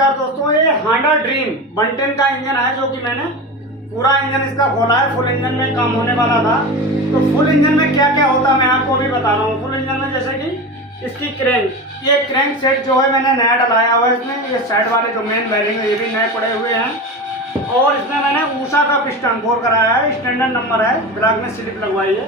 नमस्कार दोस्तों, ये हांडा ड्रीम 110 का इंजन है जो कि मैंने पूरा इंजन इसका खोला है। फुल इंजन में काम होने वाला था। तो फुल इंजन में क्या क्या होता है मैं आपको अभी बता रहा हूँ। फुल इंजन में जैसे कि इसकी क्रैंक, ये क्रैंक सेट जो है मैंने नया डलाया हुआ है इसमें। ये साइड वाले जो मेन बैरिंग है ये भी नए पड़े हुए हैं। और इसमें मैंने ऊषा का पिस्टन 4 कराया है, स्टैंडर्ड नंबर है, ब्लैक में स्लिप लगवाई है।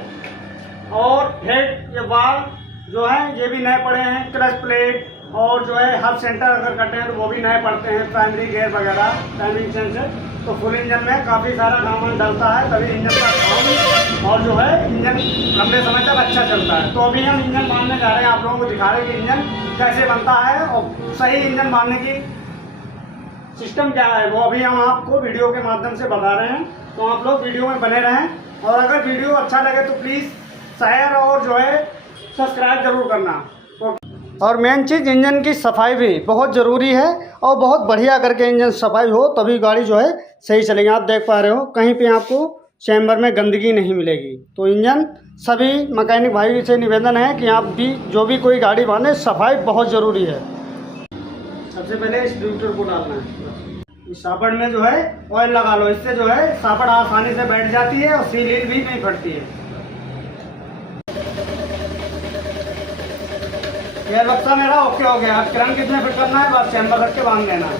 और हेड ये वाल जो है ये भी नए पड़े हैं। क्लच प्लेट और जो है हब सेंटर अगर कटे हैं तो वो भी नए पड़ते हैं। प्राइमरी गियर वगैरह, टाइमिंग सेंसर। तो फुल इंजन में काफ़ी सारा सामान डलता है तभी इंजन का साउंड और जो है इंजन लंबे समय तक अच्छा चलता है। तो अभी हम इंजन बांधने जा रहे हैं, आप लोगों को दिखा रहे हैं कि इंजन कैसे बनता है और सही इंजन बांधने की सिस्टम क्या है वो अभी हम आपको वीडियो के माध्यम से बता रहे हैं। तो आप लोग वीडियो में बने रहें और अगर वीडियो अच्छा लगे तो प्लीज़ शेयर और जो है सब्सक्राइब जरूर करना। और मेन चीज़ इंजन की सफाई भी बहुत ज़रूरी है और बहुत बढ़िया करके इंजन सफाई हो तभी गाड़ी जो है सही चलेगी। आप देख पा रहे हो कहीं पे आपको चैम्बर में गंदगी नहीं मिलेगी। तो इंजन सभी मैकेनिक भाई से निवेदन है कि आप भी जो भी कोई गाड़ी बांधे सफाई बहुत ज़रूरी है। सबसे पहले इस डिस्ट्रीब्यूटर को डालना है। इस सापड़ में जो है ऑयल लगा लो, इससे जो है सापड़ आसानी से बैठ जाती है और सील भी नहीं फटती है। ये बक्सा मेरा ओके हो गया। अब क्रैंक कितने फिट करना है, बस चैम्बर रख के बांध देना है।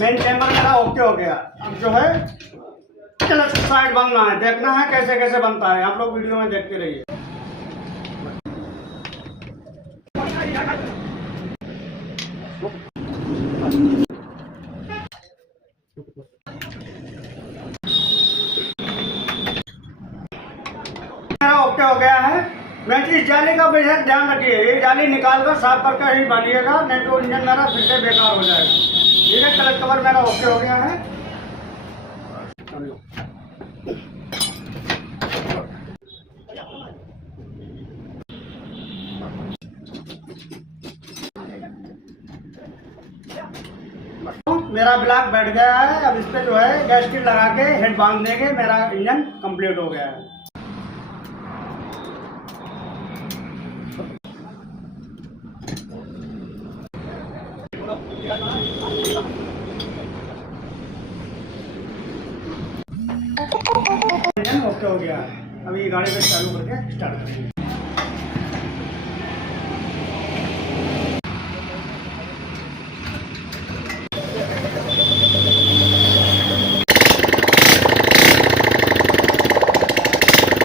मेन चैम्बर मेरा ओके हो गया। अब जो है क्लच साइड बनना है, देखना है कैसे कैसे बनता है। आप लोग वीडियो में देखते रहिए। मेरा ओके हो गया है। मैं इस जाली का बेशक ध्यान रखिए, ये जाली निकाल कर साफ करके ही बांधिएगा, नहीं तो इंजन मेरा फिर से बेकार हो जाएगा। ठीक है, क्लच कवर मेरा ओके हो गया है। मेरा ब्लॉक बैठ गया है। अब इस पे जो है गैस किट लगा के हेड बांध देंगे, मेरा इंजन कंप्लीट हो गया है। इंजन ओके हो गया है। अब ये गाड़ी को चालू करके स्टार्ट करेंगे।